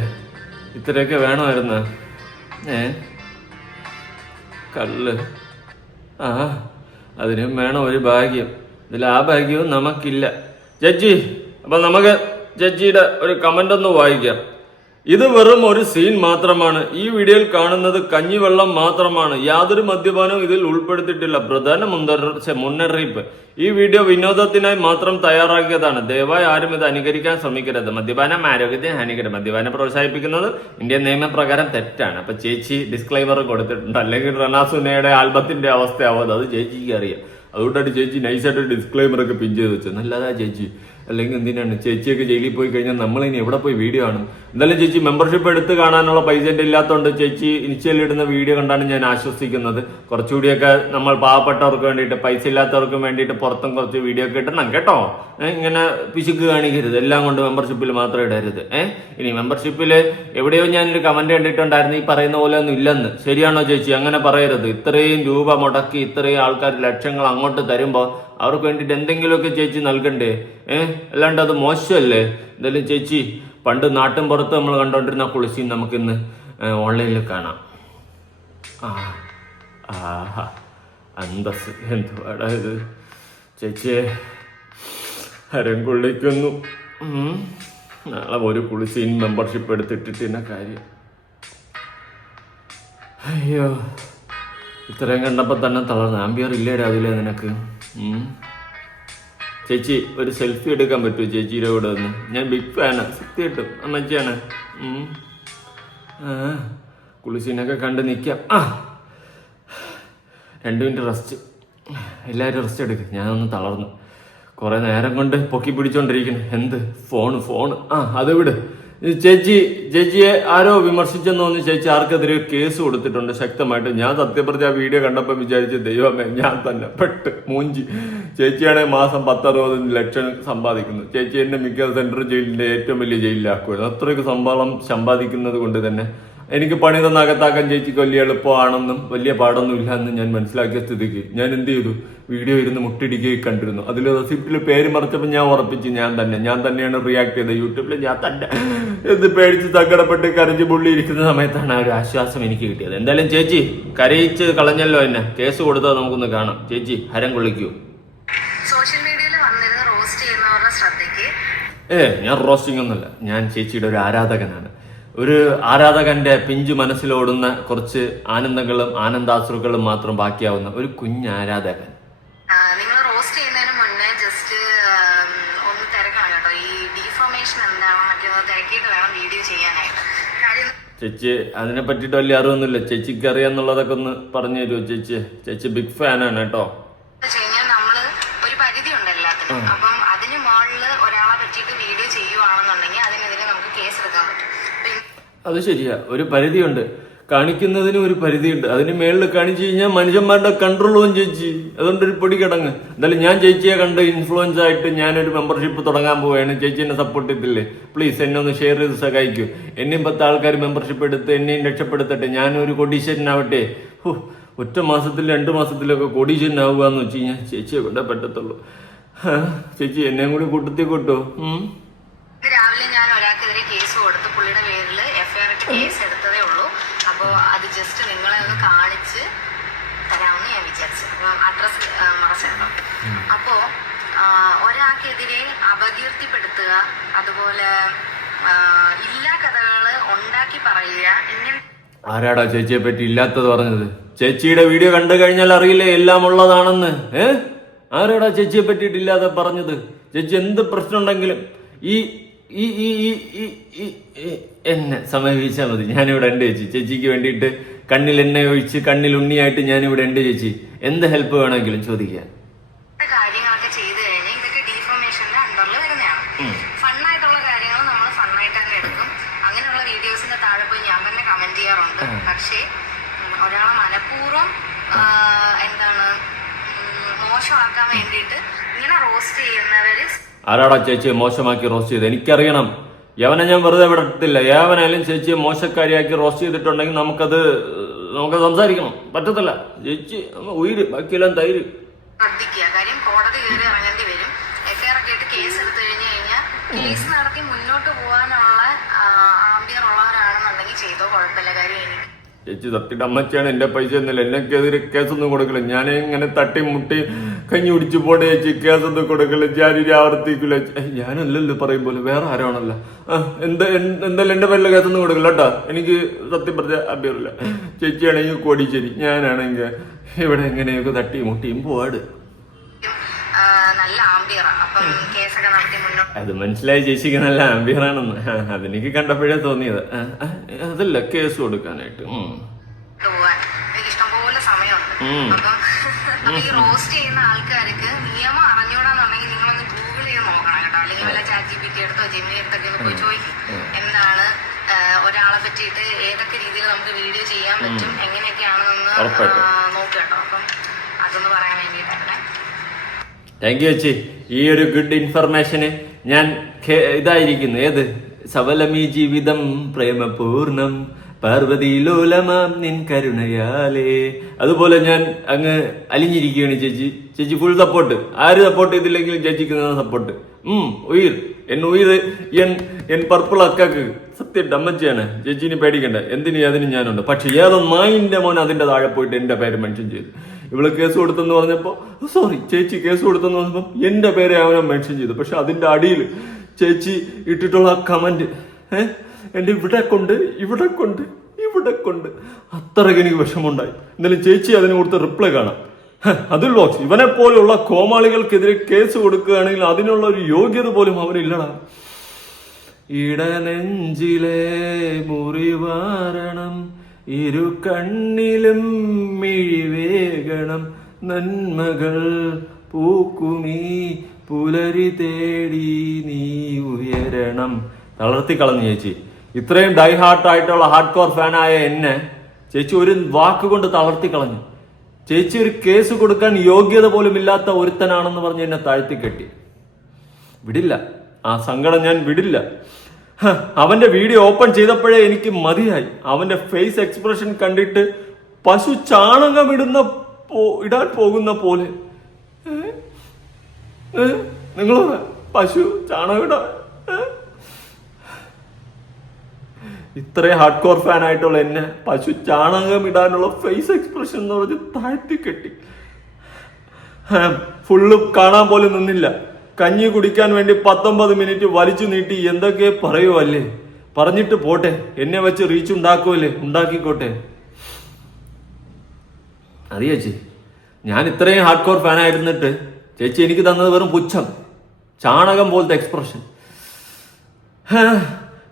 ഇത്രയൊക്കെ വേണമായിരുന്ന കള്ള്? അതിനും വേണം ഒരു ഭാഗ്യം. ഇതിൽ ആ ഭാഗ്യവും നമുക്കില്ല ചേച്ചി. അപ്പൊ നമുക്ക് ചേച്ചിയുടെ ഒരു കമന്റ് ഒന്ന് വായിക്കാം. ഇത് വെറും ഒരു സീൻ മാത്രമാണ്. ഈ വീഡിയോയിൽ കാണുന്നത് കഞ്ഞിവെള്ളം മാത്രമാണ്. യാതൊരു മദ്യപാനവും ഇതിൽ ഉൾപ്പെടുത്തിയിട്ടില്ല. പ്രധാന മുന്നറിയിപ്പ്: ഈ വീഡിയോ വിനോദത്തിനായി മാത്രം തയ്യാറാക്കിയതാണ്. ദയവായി ആരും ഇത് അനുകരിക്കാൻ ശ്രമിക്കരുത്. മദ്യപാനം ആരോഗ്യത്തെ ഹാനികരം. മദ്യപാനം പ്രോത്സാഹിപ്പിക്കുന്നത് ഇന്ത്യൻ നിയമപ്രകാരം തെറ്റാണ്. അപ്പൊ ചേച്ചി ഡിസ്ക്ലൈമർ കൊടുത്തിട്ടുണ്ട്. അല്ലെങ്കിൽ റനാസുനയുടെ ആൽബത്തിന്റെ അവസ്ഥയാവും. അത് ചേച്ചിക്ക് അറിയാം. അതുകൊണ്ടാണ് ചേച്ചി നൈസായിട്ട് ഡിസ്ക്ലൈമർ ഒക്കെ പിൻ ചെയ്ത് വെച്ചത്. നല്ലതാ ചേച്ചി. അല്ലെങ്കിൽ എന്തിനാണ് ചേച്ചിയൊക്കെ ജയിലിൽ പോയി കഴിഞ്ഞാൽ നമ്മളിനി എവിടെ പോയി വീഡിയോ കാണും? എന്തായാലും ചേച്ചി മെമ്പർഷിപ്പ് എടുത്ത് കാണാനുള്ള പൈസ എൻ്റെ ഇല്ലാത്തതുകൊണ്ട് ചേച്ചി ഇനിഷ്യൽ ഇടുന്ന വീഡിയോ കണ്ടാണ് ഞാൻ ആശ്വസിക്കുന്നത്. കുറച്ചുകൂടിയൊക്കെ നമ്മൾ പാവപ്പെട്ടവർക്ക് വേണ്ടിയിട്ട്, പൈസ ഇല്ലാത്തവർക്ക് വേണ്ടിയിട്ട് പുറത്തും കുറച്ച് വീഡിയോ ഒക്കെ ഇടണം കേട്ടോ. ഇങ്ങനെ പിശുക്ക് കാണിക്കരുത്. എല്ലാം കൊണ്ട് മെമ്പർഷിപ്പിൽ മാത്രം ഇടരുത്. ഇനി മെമ്പർഷിപ്പിൽ എവിടെയോ ഞാനൊരു കമന്റ് കണ്ടിട്ടുണ്ടായിരുന്നു ഈ പറയുന്ന പോലെ ഒന്നും ഇല്ലെന്ന്. ശരിയാണോ ചേച്ചി? അങ്ങനെ പറയരുത്. ഇത്രയും രൂപ മുടക്കി ഇത്രയും ആൾക്കാർ ലക്ഷങ്ങൾ അങ്ങോട്ട് തരുമ്പോൾ അവർക്ക് വേണ്ടിയിട്ട് എന്തെങ്കിലുമൊക്കെ ചേച്ചി നൽകണ്ടേ? അല്ലാണ്ട് അത് മോശമല്ലേ? എന്തായാലും ചേച്ചി, പണ്ട് നാട്ടിൻ പുറത്ത് നമ്മൾ കണ്ടോണ്ടിരുന്ന കുളിസീൻ നമുക്കിന്ന് ഓൺലൈനിൽ കാണാം. അന്തസ് എന്തുവാടാ ഇത്? ചേച്ചിയെ ഹരം കൊള്ളിക്കുന്നു. നാളെ ഒരു കുളിസീൻ മെമ്പർഷിപ്പ് എടുത്തിട്ടിട്ടിന്ന കാര്യം. അയ്യോ, ഇത്രയും കണ്ടപ്പോൾ തന്നെ തളർന്ന്. ആംബിയർ ഇല്ലേടാ അതിലേ നിനക്ക്? ചേച്ചി ഒരു സെൽഫി എടുക്കാൻ പറ്റുമോ ചേച്ചിയുടെ കൂടെ ഒന്ന്? ഞാൻ ബിഗ് ഫാനാണ്, സത്യമായിട്ടും അമ്മച്ചിയാണ്. കുളിസീനൊക്കെ കണ്ട് നിൽക്കാം. 2 മിനിറ്റ് റെസ്റ്റ്. എല്ലാവരും റെസ്റ്റ് എടുക്കും. ഞാനൊന്ന് തളർന്നു. കുറേ നേരം കൊണ്ട് പൊക്കി പിടിച്ചോണ്ടിരിക്കുന്നു. എന്ത് ഫോണ് അത് വിട്. ചേച്ചിയെ ആരോ വിമർശിച്ചെന്ന് തോന്നി. ചേച്ചി ആർക്കെതിരെ കേസ് കൊടുത്തിട്ടുണ്ട് ശക്തമായിട്ട്. ഞാൻ സത്യപ്രതി ആ വീഡിയോ കണ്ടപ്പോൾ വിചാരിച്ച് ദൈവമേ ഞാൻ തന്നെ പെട്ട് മൂഞ്ചി. ചേച്ചിയാണെങ്കിൽ മാസം 10-60 ലക്ഷം സമ്പാദിക്കുന്നു. ചേച്ചി എന്നെ മിക്ക സെൻട്രൽ ജയിലിന്റെ ഏറ്റവും വലിയ ജയിലിലാക്കുമായിരുന്നു. അത്രയ്ക്ക് സമ്പാദിക്കുന്നത് കൊണ്ട് തന്നെ എനിക്ക് പണി തന്ന അകത്താക്കാൻ ചേച്ചിക്ക് വലിയ എളുപ്പമാണെന്നും വലിയ പാടൊന്നും ഇല്ല എന്നും ഞാൻ മനസ്സിലാക്കിയ സ്ഥിതിക്ക് ഞാൻ എന്ത് ചെയ്തു? വീഡിയോ ഇരുന്ന് മുട്ടിടിക്കുകയും കണ്ടിരുന്നു. അതിൽ റെസിപ്റ്റിൽ പേര് മറിച്ചപ്പോൾ ഞാൻ ഉറപ്പിച്ച് ഞാൻ തന്നെയാണ് റിയാക്ട് ചെയ്തത്. യൂട്യൂബിൽ ഞാൻ തന്നെ എന്ത് പേടിച്ച് സങ്കടപ്പെട്ട് കരഞ്ഞ് പുള്ളി ഇരിക്കുന്ന സമയത്താണ് ആ ഒരു ആശ്വാസം എനിക്ക് കിട്ടിയത്. എന്തായാലും ചേച്ചി കരയിച്ച് കളഞ്ഞല്ലോ എന്നെ. കേസ് കൊടുത്തത് നമുക്കൊന്ന് കാണാം. ചേച്ചി ഹരം കൊള്ളിക്കൂ. സോഷ്യൽ മീഡിയയിൽ വന്നിരുന്ന റോസ്റ്റ് ചെയ്യുന്നവരുടെ ശ്രദ്ധയ്ക്ക് ഞാൻ റോസ്റ്റിംഗ് ഒന്നുമല്ല. ഞാൻ ചേച്ചിയുടെ ഒരു ആരാധകനാണ്. ഒരു ആരാധകന്റെ പിഞ്ചു മനസ്സിലോടുന്ന കുറച്ച് ആനന്ദങ്ങളും ആനന്ദാശ്രുക്കളും മാത്രം ബാക്കിയാവുന്ന ഒരു കുഞ്ഞാരാധകൻ. നിങ്ങൾ റോസ്റ്റ് ചെയ്യുന്നതിന് മുന്നേ ജസ്റ്റ് ഒന്ന് തിരക്കണം കേട്ടോ. ഈ ഡിഫോമേഷൻ എന്താണോ മറ്റേതോ തിരക്കിയിട്ട് വേണം വീഡിയോ ചെയ്യാനായിട്ട്. കാര്യം ചേച്ചി അതിനെ പറ്റിയിട്ട് വലിയ അറിവൊന്നുമില്ല. ചേച്ചിക്ക് അറിയാന്നുള്ളതൊക്കെ ഒന്ന് പറഞ്ഞു തരുമോ ചേച്ചി ബിഗ് ഫാനാണ് കേട്ടോ. നമ്മള് ഒരു പരിധി ഉണ്ട് എല്ലാത്തിനും. അപ്പം അതിന് മുകളില് ഒരാളെ പറ്റിയിട്ട് വീഡിയോ ചെയ്യുവാണെന്നുണ്ടെങ്കിൽ അതിനെതിരെ നമുക്ക് കേസ് എടുക്കാൻ പറ്റും. അത് ശരിയാ, ഒരു പരിധിയുണ്ട്. കാണിക്കുന്നതിനും ഒരു പരിധിയുണ്ട്. അതിന് മേളിൽ കാണിച്ചു കഴിഞ്ഞാൽ മനുഷ്യന്മാരുടെ കൺട്രോൾ പോകും ചേച്ചി. അതുകൊണ്ടൊരു പൊടി കിടങ്ങ്. എന്തായാലും ഞാൻ ചേച്ചിയെ കണ്ട് ഇൻഫ്ലുവൻസ് ആയിട്ട് ഞാനൊരു മെമ്പർഷിപ്പ് തുടങ്ങാൻ പോവുകയാണ്. ചേച്ചി എന്നെ സപ്പോർട്ട് ചെയ്തില്ലേ? പ്ലീസ് എന്നെ ഒന്ന് ഷെയർ ചെയ്ത് സഹായിക്കൂ. എന്നെയും 10 ആൾക്കാർ മെമ്പർഷിപ്പ് എടുത്ത് എന്നെയും രക്ഷപ്പെടുത്തട്ടെ. ഞാനൊരു കോടീശ്വരനാവട്ടെ. ഒറ്റ മാസത്തിൽ 2 മാസത്തിലൊക്കെ കോടീശ്വരനാവുക എന്ന് വെച്ച് കഴിഞ്ഞാൽ ചേച്ചിയെ കൊണ്ടേ പറ്റത്തുള്ളൂ. ചേച്ചി എന്നെയും കൂടി കൂട്ടത്തിൽ കൂട്ടോ. രാവിലെ ഞാൻ ഒരാൾക്കെതിരെ കേസ് കൊടുത്ത് പുള്ളിയുടെ പേരിൽ എഫ്ഐആർ ഇട്ട് കേസ് എടുത്തതേ ഉള്ളൂ. അപ്പോൾ അത് ജസ്റ്റ് നിങ്ങളെ ഒന്ന് കാണിച്ച് തരാമെന്ന് ഞാൻ വിചാരിച്ചു. അഡ്രസ് മറച്ചിട്ടുണ്ടോ? അപ്പോൾ ഒരാൾക്കെതിരെ അപകീർത്തിപ്പെടുത്തുക, അതുപോലെ ഇല്ലാ കഥകള് ഉണ്ടാക്കി പറയുക. ആരാടാ ചേച്ചിയെ പറ്റി ഇല്ലാത്തത് പറഞ്ഞത്? ചേച്ചിയുടെ വീഡിയോ കണ്ടു കഴിഞ്ഞാൽ അറിയില്ലേ എല്ലാം ഉള്ളതാണെന്ന്. ആരാടാ ചേച്ചിയെ പറ്റിയിട്ട് ഇല്ലാതെ പറഞ്ഞത്? ചേച്ചി എന്ത് പ്രശ്നം ഉണ്ടെങ്കിലും എന്നെ സമീപിച്ചാൽ മതി. ഞാനിവിടെ ഉണ്ട് ചേച്ചി. ചേച്ചിക്ക് വേണ്ടിയിട്ട് കണ്ണിൽ എണ്ണ ഒഴിച്ച് കണ്ണിൽ ഉണ്ണിയായിട്ട് ഞാനിവിടെ ഉണ്ട് ചേച്ചി. എന്ത് ഹെൽപ്പ് വേണമെങ്കിലും ചോദിക്കാം. കാര്യങ്ങളൊക്കെ ചെയ്തു കഴിഞ്ഞാൽ ഇതൊക്കെ ഡീഫോമേഷന്റെ അണ്ടറിൽ വരുന്നതാണ്. ഫണ്ണായിട്ടുള്ള കാര്യങ്ങൾ നമ്മൾ ഫണ്ണായിട്ട് തന്നെ എടുക്കും. അങ്ങനെയുള്ള വീഡിയോസിന്റെ താഴെ പോയി ഞാൻ തന്നെ കമന്റ് ചെയ്യാറുണ്ട്. പക്ഷേ ഒരാളെ മനഃപൂർവ്വം മോശമാക്കാൻ വേണ്ടിയിട്ട് ഇങ്ങനെ റോസ്റ്റ് ചെയ്യുന്നവര് ആരാടാ ചേച്ചിയെ മോശമാക്കി റോസ്റ്റ് ചെയ്ത്? എനിക്കറിയണം. യവനെ ഞാൻ വെറുതെ വിടത്തില്ല. യവനായാലും ചേച്ചിയെ മോശക്കാരിയാക്കി റോസ്റ്റ് ചെയ്തിട്ടുണ്ടെങ്കിൽ നമുക്കത് സംസാരിക്കണം. പറ്റത്തില്ല ചേച്ചി. ഉയിര് ബാക്കിയെല്ലാം തൈര്. ശ്രദ്ധിക്കുക. കാര്യം കോടതി കയറി ഇറങ്ങേണ്ടി വരും. എഫ്ഐആർ ഒക്കെ ആയിട്ട് കേസ് എടുത്തു കഴിഞ്ഞാൽ കേസ് നടത്തി മുന്നോട്ട് പോകാനുള്ള ആംബിയർ ഉള്ളവരാണെന്നുണ്ടെങ്കിൽ ചെയ്തോ, കുഴപ്പമില്ല. കാര്യം എനിക്ക് ചേച്ചി സത്യയുടെ അമ്മച്ചിയാണ്. എന്റെ പൈസ ഒന്നുമില്ല. എന്നെക്കെതിരെ കേസൊന്നും കൊടുക്കില്ല. ഞാൻ ഇങ്ങനെ തട്ടി മുട്ടി കഞ്ഞി കുടിച്ചു പോട്ടെ ചേച്ചി. കേസൊന്നും കൊടുക്കില്ല. ഞാനൊരു ആവർത്തിക്കില്ല. ഞാനല്ലല്ലോ പറയും പോലെ വേറെ ആരാണല്ലോ. എന്തായാലും എന്റെ പേരിലെ കേസൊന്നും കൊടുക്കില്ല കേട്ടോ. എനിക്ക് സത്യം പറഞ്ഞ അഭ്യറില്ല. ചേച്ചിയാണെങ്കിൽ കോടീശ്ശേരി, ഞാനാണെങ്കിൽ ഇവിടെ എങ്ങനെയൊക്കെ തട്ടി മുട്ടിയും പോവാട്. നല്ല ആംബിയറാണ്. അപ്പം കേസൊക്കെ നടത്തി മുന്നോട്ട് അത് മനസ്സിലായി ചേച്ചിക്ക് നല്ല ആംബിയറാണെന്ന്. അതെനിക്ക് കണ്ടപ്പോഴേ തോന്നിയത്. അതല്ല കേസ് കൊടുക്കാനായിട്ട് പോവാൻ എനിക്ക് ഇഷ്ടംപോലെ സമയമുണ്ട്. അപ്പം ഈ റോസ്റ്റ് ചെയ്യുന്ന ആൾക്കാർക്ക് നിയമം അറിഞ്ഞൂടാന്നുണ്ടെങ്കിൽ നിങ്ങളൊന്ന് ഗൂഗിൾ ചെയ്ത് നോക്കണം കേട്ടോ. അല്ലെങ്കിൽ വല്ല ChatGPT എടുത്തോ ജെമിനി എടുത്തൊക്കെ ഒന്ന് പോയി ചോദിക്കും എന്താണ് ഒരാളെ പറ്റിയിട്ട് ഏതൊക്കെ രീതിയിൽ നമുക്ക് വീഡിയോ ചെയ്യാൻ പറ്റും, എങ്ങനെയൊക്കെയാണെന്നൊന്ന് നോക്കുക കേട്ടോ. അപ്പം അതൊന്ന് പറയാൻ വേണ്ടിയിട്ടാണ്. താങ്ക് യു ചേച്ചി. ഈ ഒരു ഗുഡ് ഇൻഫർമേഷന് ഞാൻ ഇതായിരിക്കുന്നു. ഏത് സവലമീ ജീവിതം പ്രേമപൂർണം പാർവതിലോലമാം നിൻ കരുണയാലേ. അതുപോലെ ഞാൻ അങ്ങ് അലിഞ്ഞിരിക്കുകയാണ് ചേച്ചി. ചേച്ചി ഫുൾ സപ്പോർട്ട്. ആര് സപ്പോർട്ട് ചെയ്തില്ലെങ്കിലും ചേച്ചിക്ക് സപ്പോർട്ട്. ഉയിർ എൻ ഉയിർ എൻ പർപ്പിൾ അക്കാക്ക് സത്യം അമ്മച്ചിയാണ്. ചേച്ചിനെ പേടിക്കണ്ട, എന്തിനു അതിന് ഞാനുണ്ട്. പക്ഷെ ഏതോ നായിന്റെ മോൻ അതിന്റെ താഴെ പോയിട്ട് എന്റെ പേര് മെൻഷൻ ചെയ്തു. ഇവള് കേസ് കൊടുത്തെന്ന് പറഞ്ഞപ്പോ സോറി ചേച്ചി കേസ് കൊടുത്തെന്ന് പറഞ്ഞപ്പോ എന്റെ പേരെ അവനെ മെൻഷൻ ചെയ്തു. പക്ഷെ അതിന്റെ അടിയിൽ ചേച്ചി ഇട്ടിട്ടുള്ള ആ കമന്റ് എന്റെ ഇവിടെ കൊണ്ട് അത്രയ്ക്ക് എനിക്ക് വിഷമമുണ്ടായി. എന്നാലും ചേച്ചി അതിന് കൊടുത്ത റിപ്ലൈ കാണാം. അതിൽ ബോക്സ് ഇവനെ പോലെയുള്ള കോമാളികൾക്കെതിരെ കേസ് കൊടുക്കുകയാണെങ്കിൽ അതിനുള്ള ഒരു യോഗ്യത പോലും അവനില്ലടാ. ഇടനെഞ്ചിലെ മുറിവാരണം, ഇരു കണ്ണിലും മിഴിവേകണം, നന്മകൾ പൂക്കുമീ പുലരി തേടി നീ ഉയരണം. തളർത്തി കളഞ്ഞു ചേച്ചി. ഇത്രയും ഡൈ ഹാർട്ടായിട്ടുള്ള ഹാർഡ് കോർ ഫാനായ എന്നെ ചേച്ചി ഒരു വാക്കുകൊണ്ട് തളർത്തി കളഞ്ഞു. ചേച്ചി ഒരു കേസ് കൊടുക്കാൻ യോഗ്യത പോലും ഇല്ലാത്ത ഒരുത്തനാണെന്ന് പറഞ്ഞ് എന്നെ താഴ്ത്തി കെട്ടി. വിടില്ല, ആ സങ്കടം ഞാൻ വിടില്ല. അവന്റെ വീഡിയോ ഓപ്പൺ ചെയ്തപ്പോഴേ എനിക്ക് മതിയായി. അവന്റെ ഫേസ് എക്സ്പ്രഷൻ കണ്ടിട്ട് പശു ചാണകം ഇടാൻ പോകുന്ന പോലെ. നിങ്ങൾ പശു ചാണകം ഇടാ. ഇത്രയും ഹാർഡ് കോർ ഫാൻ ആയിട്ടുള്ള എന്നെ പശു ചാണകം ഇടാനുള്ള ഫേസ് എക്സ്പ്രഷൻ എന്ന് പറഞ്ഞ് താഴ്ത്തി കെട്ടി. ഫുള്ള് കാണാൻ പോലും നിന്നില്ല. കഞ്ഞി കുടിക്കാൻ വേണ്ടി 19 മിനിറ്റ് വലിച്ചു നീട്ടി എന്തൊക്കെ പറയുമല്ലേ. പറഞ്ഞിട്ട് പോട്ടെ, എന്നെ വെച്ച് റീച്ച് ഉണ്ടാക്കിക്കോട്ടെ. അത് ചേച്ചി, ഞാൻ ഇത്രയും ഹാർഡ് കോർ ഫാൻ ആയിരുന്നിട്ട് ചേച്ചി എനിക്ക് തന്നത് വെറും പുച്ഛം, ചാണകം പോലത്തെ എക്സ്പ്രഷൻ.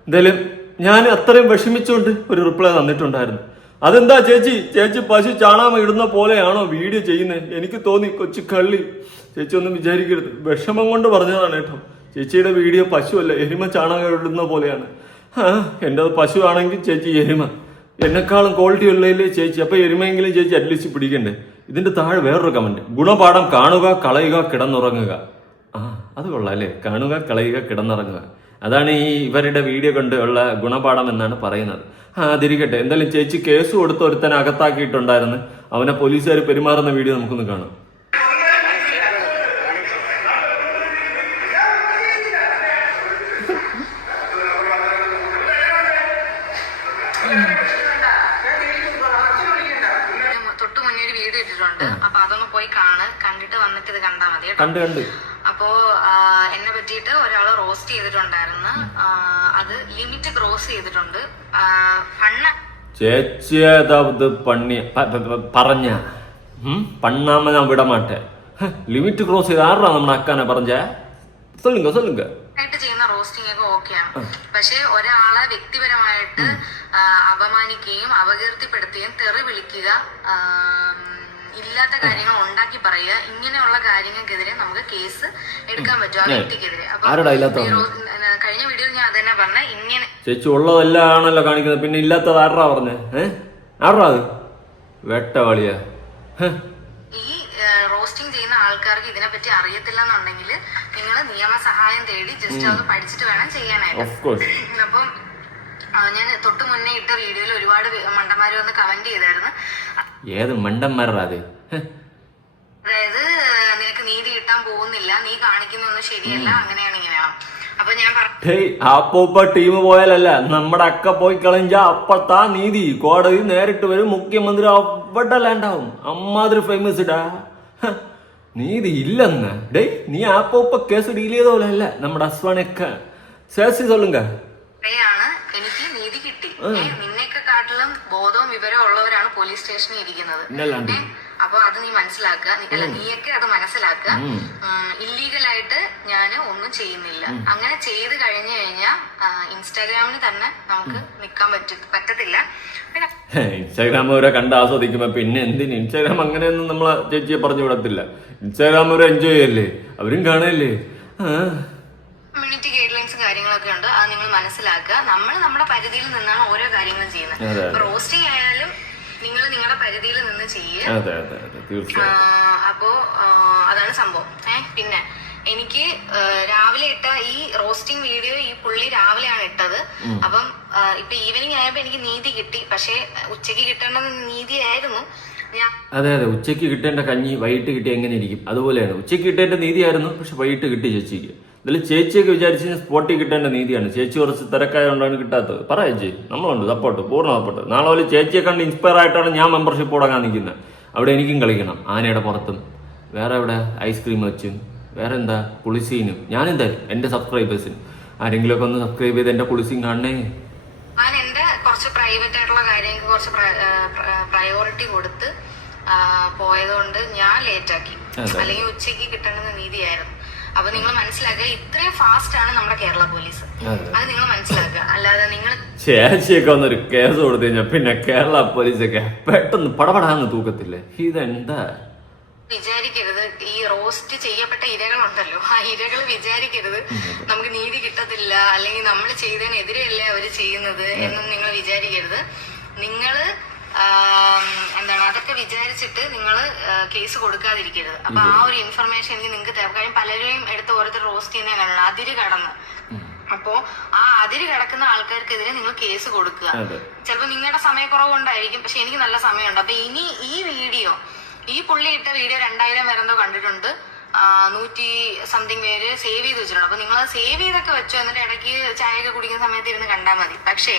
എന്തായാലും ഞാൻ അത്രയും വിഷമിച്ചുകൊണ്ട് ഒരു റിപ്ലൈ തന്നിട്ടുണ്ടായിരുന്നു. അതെന്താ ചേച്ചി പശു ചാണകം ഇടുന്ന പോലെയാണോ വീഡിയോ ചെയ്യുന്നത്? എനിക്ക് തോന്നി കൊച്ചു കള്ളി. ചേച്ചി ഒന്നും വിചാരിക്കരുത്, വിഷമം കൊണ്ട് പറഞ്ഞതാണ് കേട്ടോ. ചേച്ചിയുടെ വീഡിയോ പശുവല്ല, എരുമ ചാണകം ഇടുന്ന പോലെയാണ്. എൻ്റെ പശു ആണെങ്കിൽ ചേച്ചി എരുമ. എന്നെക്കാളും ക്വാളിറ്റി ഉള്ളതില്ലേ ചേച്ചി. അപ്പൊ എരുമയെങ്കിലും ചേച്ചി അറ്റ്ലീസ്റ്റ് പിടിക്കണ്ടേ. ഇതിന്റെ താഴെ വേറൊരു കമന്റ്, ഗുണപാഠം കാണുക, കളയുക, കിടന്നുറങ്ങുക. അത് കൊള്ളാം അല്ലേ, കാണുക, കളയുക, കിടന്നുറങ്ങുക. അതാണ് ഈ ഇവരുടെ വീഡിയോ കൊണ്ട് ഉള്ള ഗുണപാഠം എന്നാണ് പറയുന്നത്. അതിരിക്കട്ടെ. എന്തായാലും ചേച്ചി കേസ് കൊടുത്ത് ഒരുത്തനെ അകത്താക്കിയിട്ടുണ്ടായിരുന്നു. അവനെ പോലീസുകാർ പെരുമാറുന്ന വീഡിയോ നമുക്കൊന്ന് കാണാം. തൊട്ട് മുന്നേ ഒരു വീഡിയോ ഇട്ടിട്ടുണ്ട്. അപ്പൊ അതൊന്ന് പോയി കണ്ടിട്ട് വന്നിട്ട് ഇത് കണ്ടാ മതി. കണ്ട് അപ്പോ എന്നെ പറ്റിയിട്ട് ഒരാള് റോസ്റ്റ് ചെയ്തിട്ടുണ്ടായിരുന്നു. അത് ലിമിറ്റ് ക്രോസ് ചെയ്തിട്ടുണ്ട്. ചേച്ചിയത് പറഞ്ഞ പണ്ണാമ ഞാൻ വിടമാട്ടെ. ലിമിറ്റ് ക്രോസ് ചെയ്ത് ആരാ നമ്മുടെ അക്കാനെ പറഞ്ഞേ? சொல்லுங்க ആയിട്ട് ചെയ്യുന്ന റോസ്റ്റിംഗ് ഒക്കെ ഓക്കെയാണ്. പക്ഷെ ഒരാളെ വ്യക്തിപരമായിട്ട് അപമാനിക്കുകയും അപകീർത്തിപ്പെടുത്തുകയും തെറി വിളിക്കുക, ഇല്ലാത്ത കാര്യങ്ങൾ ഉണ്ടാക്കി പറയുക, ഇങ്ങനെയുള്ള കാര്യങ്ങൾക്കെതിരെ നമുക്ക് കേസ് എടുക്കാൻ പറ്റും ആ വ്യക്തിക്കെതിരെ. അപ്പൊ കഴിഞ്ഞ വീഡിയോയിൽ ഞാൻ അത് തന്നെ പറഞ്ഞ. ഇങ്ങനെ ചേച്ചി ഉള്ളതെല്ലാം ആണല്ലോ കാണിക്കുന്നത്, പിന്നെ ഇല്ലാത്തത് ആരാ പറഞ്ഞേ? ആരാ അത്? വെട്ടവളിയാ. ഈ റോസ്റ്റിംഗ് ചെയ്യുന്ന ആൾക്കാർക്ക് ഇതിനെപ്പറ്റി അറിയത്തില്ല എന്നുണ്ടെങ്കിൽ നിങ്ങൾ നിയമസഹായം തേടി ജസ്റ്റ് അത് പഠിച്ചിട്ട് വേണം ചെയ്യാനായിട്ട്. അപ്പം ഞാൻ തൊട്ട് മുന്നേ ഇട്ട വീഡിയോയിൽ ഒരുപാട് മണ്ടന്മാര് വന്ന് കമന്റ് ചെയ്തായിരുന്നു. ഏത് മണ്ടന്മാരാ അത്? അതായത് നിനക്ക് നീതി കിട്ടാൻ പോകുന്നില്ല, നീ കാണിക്കുന്നൊന്നും ശരിയല്ല, അങ്ങനെയാണ് ഇങ്ങനെയാണ്. അപ്പൊ ഞാൻ അപ്പൊ ടീം പോയാലല്ല, നമ്മുടെ അക്ക പോയി കളഞ്ഞ അപ്പത്താ നീതി കോടതി നേരിട്ട് വരും, മുഖ്യമന്ത്രി അവിടെ ലാൻഡാവും. അമ്മാതിരി ഫേമസ് ഇടാ. നീതി ഇല്ലെന്ന് ഡേ. നീ അപ്പൊ കേസ് ഡീൽ ചെയ്ത പോലെ അല്ല നമ്മുടെ അസ്വാനൊക്കെ. ശേഷി சொல்லுங்க. എനിക്ക് നീതി കിട്ടി. നിന്നെയൊക്കെ കാട്ടിലും ബോധവും വിവരവും ഉള്ളവരാണ് പോലീസ് സ്റ്റേഷനിൽ ഇരിക്കുന്നത്. അപ്പൊ അത് നീ മനസ്സിലാക്കുക. നീയൊക്കെ അത് മനസ്സിലാക്കുക. ഇല്ലീഗലായിട്ട് ഞാൻ ഒന്നും ചെയ്യുന്നില്ല. അങ്ങനെ ചെയ്ത് കഴിഞ്ഞു കഴിഞ്ഞാൽ ഇൻസ്റ്റാഗ്രാമിൽ തന്നെ നമുക്ക് നിക്കാൻ പറ്റത്തില്ല. ഇൻസ്റ്റാഗ്രാം അവരെ കണ്ട് ആസ്വദിക്കുമ്പോ പിന്നെ എന്തിന് ഇൻസ്റ്റാഗ്രാം അങ്ങനെയൊന്നും നമ്മളെ ചേച്ചിയെ പറഞ്ഞു വിടത്തില്ല. ഇൻസ്റ്റാഗ്രാം അവരെ എൻജോയ് ചെയ്യല്ലേ, അവരും കാണല്ലേ. കമ്മ്യൂണിറ്റി ഗൈഡ് ലൈൻസ് കാര്യങ്ങളൊക്കെ ഉണ്ട്, അത് നിങ്ങൾ മനസ്സിലാക്കുക. നമ്മൾ നമ്മുടെ പരിധിയിൽ നിന്നാണ് ഓരോ കാര്യങ്ങളും ചെയ്യുന്നത്. റോസ്റ്റിംഗ് ആയാലും നിങ്ങൾ നിങ്ങളുടെ പരിധിയിൽ നിന്ന് ചെയ്യുക. അപ്പോ അതാണ് സംഭവം. പിന്നെ എനിക്ക് രാവിലെ ഇട്ട ഈ റോസ്റ്റിംഗ് വീഡിയോ ഈ പുള്ളി രാവിലെയാണ് ഇട്ടത്. അപ്പം ഇപ്പൊ ഈവനിങ് ആയപ്പോ എനിക്ക് നീതി കിട്ടി. പക്ഷെ ഉച്ചയ്ക്ക് കിട്ടേണ്ട നീതിയായിരുന്നു. അതെ, ഉച്ചയ്ക്ക് കിട്ടേണ്ട കഞ്ഞി വൈകിട്ട് കിട്ടി എങ്ങനെ ഇരിക്കും? അതുപോലെയാണ്. ഉച്ചയ്ക്ക് കിട്ടേണ്ട നീതിയായിരുന്നു, പക്ഷെ വൈകിട്ട് കിട്ടി ചേച്ചിക്ക്. ഇതിൽ ചേച്ചിയൊക്കെ വിചാരിച്ച് സ്പോട്ടിൽ കിട്ടേണ്ട നീതിയാണ്. ചേച്ചി കുറച്ച് തിരക്കായതുകൊണ്ടാണ് കിട്ടാത്തത്. പറയാ ചേച്ചി, നമ്മളുണ്ട് സപ്പോർട്ട്, പൂർണ്ണ സപ്പോർട്ട്. നാളെ പോലെ ചേച്ചിയെ കണ്ട് ഇൻസ്പയർ ആയിട്ടാണ് ഞാൻ മെമ്പർഷിപ്പ് തുടങ്ങാൻ നിൽക്കുന്നത്. അവിടെ എനിക്കും കളിക്കണം. ആനയുടെ പുറത്തും വേറെ എവിടെ ഐസ്ക്രീം വെച്ചും വേറെ എന്താ പുളിസീനും ഞാൻ എന്തായാലും എൻ്റെ സബ്സ്ക്രൈബേഴ്സിന് ആരെങ്കിലുമൊക്കെ ഒന്ന് സബ്സ്ക്രൈബ് ചെയ്ത് എൻ്റെ പുളിസീൻ കാണണേ. ഞാൻ എന്റെ കുറച്ച് പ്രൈവറ്റ് ആയിട്ടുള്ള കാര്യങ്ങൾക്ക് കുറച്ച് പ്രയോറിറ്റി കൊടുത്ത് പോയതുകൊണ്ട് ഞാൻ ലേറ്റ് ആക്കി. അല്ലെങ്കിൽ ഉച്ചയ്ക്ക് കിട്ടേണ്ടുന്ന നീതിയായിരുന്നു. അപ്പൊ നിങ്ങൾ മനസ്സിലാക്കുക, ഇത്രയും ഫാസ്റ്റ് ആണ് നമ്മുടെ കേരള പോലീസ്. അത് നിങ്ങൾ മനസ്സിലാക്കുക. അല്ലാതെ നിങ്ങൾ ചേച്ചിയൊക്കെ വന്നൊരു കേസ് കൊടുത്തു കഴിഞ്ഞാൽ പിന്നെ കേരള പോലീസൊക്കെ പെട്ടെന്ന് പടപടാന്ന് തൂക്കത്തില്ലേ. ഇതെന്താ വിചാരിക്കരുത്, ഈ റോസ്റ്റ് ചെയ്യപ്പെട്ട ഇരകളുണ്ടല്ലോ, ആ ഇരകൾ വിചാരിക്കരുത് നമുക്ക് നീതി കിട്ടത്തില്ല, അല്ലെങ്കിൽ നമ്മൾ ചെയ്തതിനെതിരെയല്ലേ അവര് ചെയ്യുന്നത് എന്നും നിങ്ങൾ വിചാരിക്കരുത്. നിങ്ങള് എന്താണ് അതൊക്കെ വിചാരിച്ചിട്ട് നിങ്ങൾ കേസ് കൊടുക്കാതിരിക്കരുത്. അപ്പൊ ആ ഒരു ഇൻഫർമേഷൻ എനിക്ക് നിങ്ങൾക്ക് തരാം. കാര്യം പലരെയും എടുത്ത് ഓരോരുത്തർ റോസ്റ്റ് ചെയ്യുന്ന കാണുന്നത് അതിര് കടന്ന്. അപ്പോ ആ അതിര് കിടക്കുന്ന ആൾക്കാർക്കെതിരെ നിങ്ങൾ കേസ് കൊടുക്കുക. ചിലപ്പോ നിങ്ങളുടെ സമയക്കുറവ് കൊണ്ടായിരിക്കും, പക്ഷെ എനിക്ക് നല്ല സമയമുണ്ട്. അപ്പൊ ഇനി ഈ വീഡിയോ, ഈ പുള്ളി ഇട്ട വീഡിയോ 2000 പേരെന്തോ കണ്ടിട്ടുണ്ട്, 100 സംതിങ് പേര് സേവ് ചെയ്ത് വെച്ചിട്ടുണ്ട്. അപ്പൊ നിങ്ങൾ സേവ് ചെയ്തൊക്കെ വെച്ചോ, എന്നിട്ട് ഇടയ്ക്ക് ചായയൊക്കെ കുടിക്കുന്ന സമയത്ത് ഇരുന്ന് കണ്ടാൽ മതി. പക്ഷേ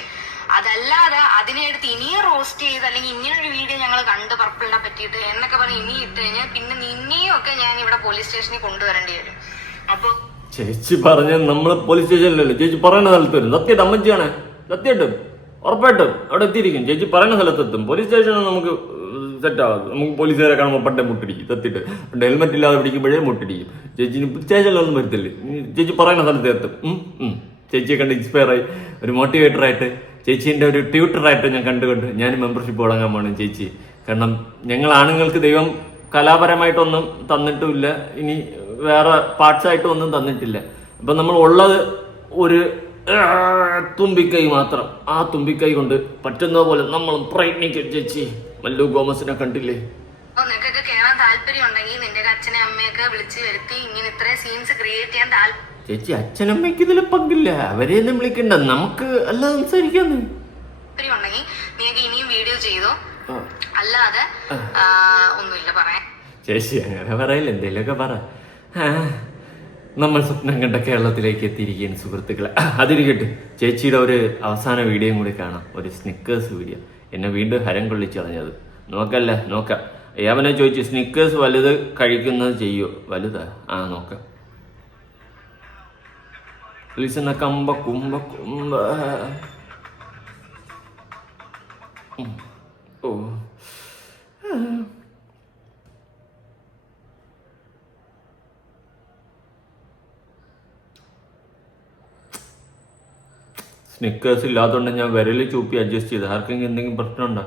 അതല്ലാതെ അതിനെ എടുത്ത് ഇനിയും റോസ്റ്റ് ചെയ്ത് അല്ലെങ്കിൽ ഇങ്ങനൊരു വീഡിയോ ഞങ്ങൾ കണ്ട് പർപ്പിളിനെ പറ്റിയിട്ട് എന്നൊക്കെ പറഞ്ഞ് ഇനി ഇട്ട് കഴിഞ്ഞാൽ പിന്നെ നിന്നെയും ഒക്കെ ഞാൻ ഇവിടെ പോലീസ് സ്റ്റേഷനിൽ കൊണ്ടുവരേണ്ടി വരും. അപ്പൊ ചേച്ചി പറഞ്ഞ നമ്മള് പോലീസ് സ്റ്റേഷനിലല്ലോ, ചേച്ചി പറയുന്ന സ്ഥലത്ത് വരും. സത്യമായിട്ട് അമ്മച്ചിയാണ്, സത്യമായിട്ടും ഉറപ്പായിട്ടും അവിടെ എത്തിയിരിക്കും. ചേച്ചി പറയുന്ന സ്ഥലത്തെത്തും. പോലീസ് സ്റ്റേഷനിൽ നമുക്ക് സെറ്റാവാം. നമുക്ക് പോലീസുകാരെ കാണുമ്പോൾ പണ്ടേ മുട്ടിടിക്കും. സത്യമായിട്ട് പണ്ട് ഹെൽമെറ്റ് ഇല്ലാതെ പിടിക്കുമ്പോഴേ മുട്ടിടിക്കും. ചേച്ചിന് സ്റ്റേഷനിലൊന്നും വരത്തില്ലേ. ചേച്ചി പറയുന്ന സ്ഥലത്ത് എത്തും. ചേച്ചിയെ കണ്ട് ഇൻസ്പയർ ആയി ഒരു മോട്ടിവേറ്ററായിട്ട്, ചേച്ചീൻ്റെ ഒരു ട്യൂട്ടറായിട്ട് ഞാൻ കണ്ടുകൊണ്ട് ഞാൻ മെമ്പർഷിപ്പ് തുടങ്ങാൻ പോകണം ചേച്ചി. കാരണം ഞങ്ങൾ ആണുങ്ങൾക്ക് ദൈവം കലാപരമായിട്ടൊന്നും തന്നിട്ടുമില്ല, ഇനി വേറെ പാർട്സായിട്ടും ഒന്നും തന്നിട്ടില്ല. അപ്പം നമ്മൾ ഉള്ളത് ഒരു തുമ്പിക്കൈ മാത്രം. ആ തുമ്പിക്കൈ കൊണ്ട് പറ്റുന്ന പോലെ നമ്മൾ പ്രയത്നിക്കും ചേച്ചി. മല്ലു ഗോമസിനെ കണ്ടില്ലേ? നിനക്കൊക്കെ കേറാൻ താല്പര്യം ഉണ്ടെങ്കിൽ നിന്റെ അച്ഛനെ അമ്മയൊക്കെ വിളിച്ച് വരുത്തി ഇങ്ങനെ ഇത്രയും സീൻസ് ക്രിയേറ്റ് ചെയ്യാൻ ചേച്ചി അച്ഛനമ്മയ്ക്ക് ഇതിൽ പങ്കില്ല. അവരെയൊന്നും വിളിക്കണ്ട, നമുക്ക് അല്ലാതെ സംസാരിക്കാന്ന് ഉണ്ടെങ്കിൽ നിങ്ങൾക്ക് ഇനിയും വീഡിയോ ചെയ്തോ. അല്ലാതെ ഒന്നുമില്ല പറയാൻ. ചേച്ചി അങ്ങനെ പറയില്ല, എന്തേലൊക്കെ പറ. നമ്മൾ സ്വപ്നം കണ്ട കേരളത്തിലേക്ക് എത്തിയിരിക്കുകയാണ് സുഹൃത്തുക്കളെ. അതിരിക്കട്ടെ, ചേച്ചിയുടെ ഒരു അവസാന വീഡിയോയും കൂടി കാണാം. ഒരു സ്നിക്കേഴ്സ് വീഡിയോ. എന്നെ വീണ്ടും ഹരം കൊള്ളിച്ചു കളഞ്ഞത്. നോക്കാം. യാവനെ ചോദിച്ചു, സ്നിക്കേഴ്സ് വലുത് കഴിക്കുന്നത് ചെയ്യോ? വലുതാ? നോക്കാം. ലിസണ കമ്പ കുമ്പ കുമ്പ. ഓ സ്നിക്കേഴ്സ് ഇല്ലാത്തതുകൊണ്ട് ഞാൻ വിരൽ ചൂപ്പി അഡ്ജസ്റ്റ് ചെയ്ത്. ആർക്കെങ്കിലും എന്തെങ്കിലും പ്രശ്നമുണ്ടോ?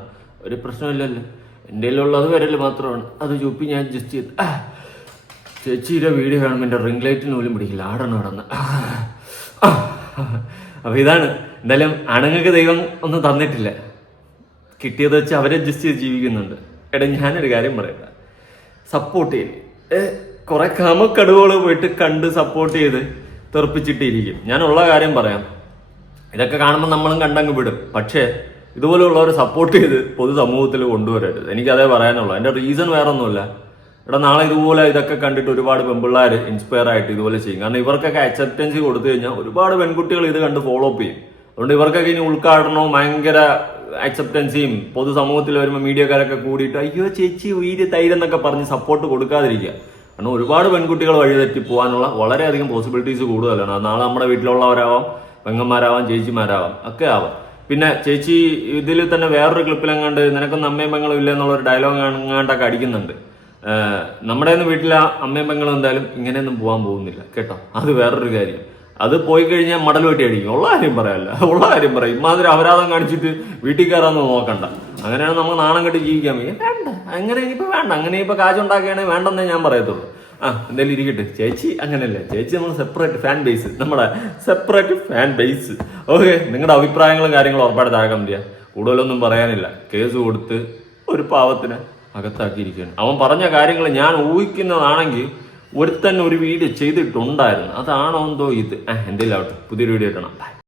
ഒരു പ്രശ്നമില്ലല്ലോ. എൻ്റെ കയ്യിലുള്ളത് വിരൽ മാത്രമാണ്, അത് ചൂപ്പി ഞാൻ അഡ്ജസ്റ്റ് ചെയ്ത്. ചേച്ചിയുടെ വീഡിയോ കാണുമ്പോൾ എൻ്റെ റിംഗ് ലൈറ്റിന് പോലും പിടിക്കില്ല, ആടണം. അപ്പൊ ഇതാണ്. എന്തായാലും ആണുങ്ങൾക്ക് ദൈവം ഒന്നും തന്നിട്ടില്ല, കിട്ടിയത് വെച്ച് അവരെ അഡ്ജസ്റ്റ് ചെയ്ത് ജീവിക്കുന്നുണ്ട്. എടാ ഞാനൊരു കാര്യം പറയണ്ട, സപ്പോർട്ട് ചെയ്ത് കുറെ കമക്കടുകൾ പോയിട്ട് കണ്ട് സപ്പോർട്ട് ചെയ്ത് തെറിപ്പിച്ചിട്ടിരിക്കും. ഞാനുള്ള കാര്യം പറയാം, ഇതൊക്കെ കാണുമ്പോൾ നമ്മളും കണ്ടങ്ങ് വിടും. പക്ഷേ ഇതുപോലെയുള്ളവരെ സപ്പോർട്ട് ചെയ്ത് പൊതുസമൂഹത്തിൽ കൊണ്ടുവരരുത്. എനിക്കതേ പറയാനുള്ളൂ. അതിന്റെ റീസൺ വേറെ ഒന്നുമില്ല. ഇവിടെ നാളെ ഇതുപോലെ ഇതൊക്കെ കണ്ടിട്ട് ഒരുപാട് പെൺപിള്ളേർ ഇൻസ്പയർ ആയിട്ട് ഇതുപോലെ ചെയ്യും. കാരണം ഇവർക്കൊക്കെ അക്സെപ്റ്റൻസ് കൊടുത്തു കഴിഞ്ഞാൽ ഒരുപാട് പെൺകുട്ടികൾ ഇത് കണ്ട് ഫോളോ അപ്പ് ചെയ്യും. അതുകൊണ്ട് ഇവർക്കൊക്കെ ഇനി ഉൾക്കാടണവും ഭയങ്കര അക്സെപ്റ്റൻസിയും പൊതുസമൂഹത്തിൽ വരുമ്പോൾ മീഡിയക്കാരൊക്കെ കൂടിയിട്ട് അയ്യോ ചേച്ചി ഉയിര് തൈരെന്നൊക്കെ പറഞ്ഞ് സപ്പോർട്ട് കൊടുക്കാതിരിക്കുക. കാരണം ഒരുപാട് പെൺകുട്ടികൾ വഴിതെറ്റി പോകാനുള്ള വളരെയധികം പോസിബിലിറ്റീസ് കൂടുതലാണ്. അത് നാളെ നമ്മുടെ വീട്ടിലുള്ളവരാവാം, പെങ്ങന്മാരാവാം, ചേച്ചിമാരാവാം, ഒക്കെ ആവാം. പിന്നെ ചേച്ചി ഇതിൽ തന്നെ വേറൊരു ക്ലിപ്പിലെങ്ങാണ്ട് നിനക്കൊന്നും അമ്മയും പെങ്ങളും ഇല്ല എന്നുള്ളൊരു ഡയലോഗ് എങ്ങാണ്ടൊക്കെ അടിക്കുന്നുണ്ട്. നമ്മുടെ വീട്ടിലെ അമ്മയും പെങ്ങളും എന്തായാലും ഇങ്ങനെയൊന്നും പോകാൻ പോകുന്നില്ല കേട്ടോ. അത് വേറൊരു കാര്യം. അത് പോയി കഴിഞ്ഞാൽ മടൽ വെട്ടി അടിക്കും. ഉള്ള കാര്യം പറയും. ഇമാതിരി അപരാധം കാണിച്ചിട്ട് വീട്ടിൽ കയറാന്ന് നോക്കണ്ട. അങ്ങനെയാണ് നമുക്ക് നാണം കെട്ടി ജീവിക്കാൻ വേണ്ട. അങ്ങനെ ഇനിയിപ്പോൾ വേണ്ട. അങ്ങനെ ഇപ്പോൾ കാശുണ്ടാക്കുകയാണെങ്കിൽ വേണ്ടെന്നേ ഞാൻ പറയത്തുള്ളൂ. എന്തായാലും ഇരിക്കട്ടെ. ചേച്ചി അങ്ങനെയല്ലേ, ചേച്ചി നമ്മൾ സെപ്പറേറ്റ് ഫാൻ ബേസ്, നമ്മുടെ സെപ്പറേറ്റ് ഫാൻ ബേസ്. ഓക്കെ, നിങ്ങളുടെ അഭിപ്രായങ്ങളും കാര്യങ്ങളും ഉറപ്പായിട്ട് താഴെ കമന്റ് ചെയ്യാം. കൂടുതലൊന്നും പറയാനില്ല. കേസ് കൊടുത്ത് ഒരു പാവത്തിന് അകത്താക്കിയിരിക്കുകയാണ്. അവൻ പറഞ്ഞ കാര്യങ്ങൾ ഞാൻ ഊഹിക്കുന്നതാണെങ്കിൽ ഒരുത്തന്നെ ഒരു വീഡിയോ ചെയ്തിട്ടുണ്ടായിരുന്നു. അതാണോ എന്തോ ഇത്. എന്തെങ്കിലും ആവട്ടെ, പുതിയൊരു വീഡിയോ ഇടണം.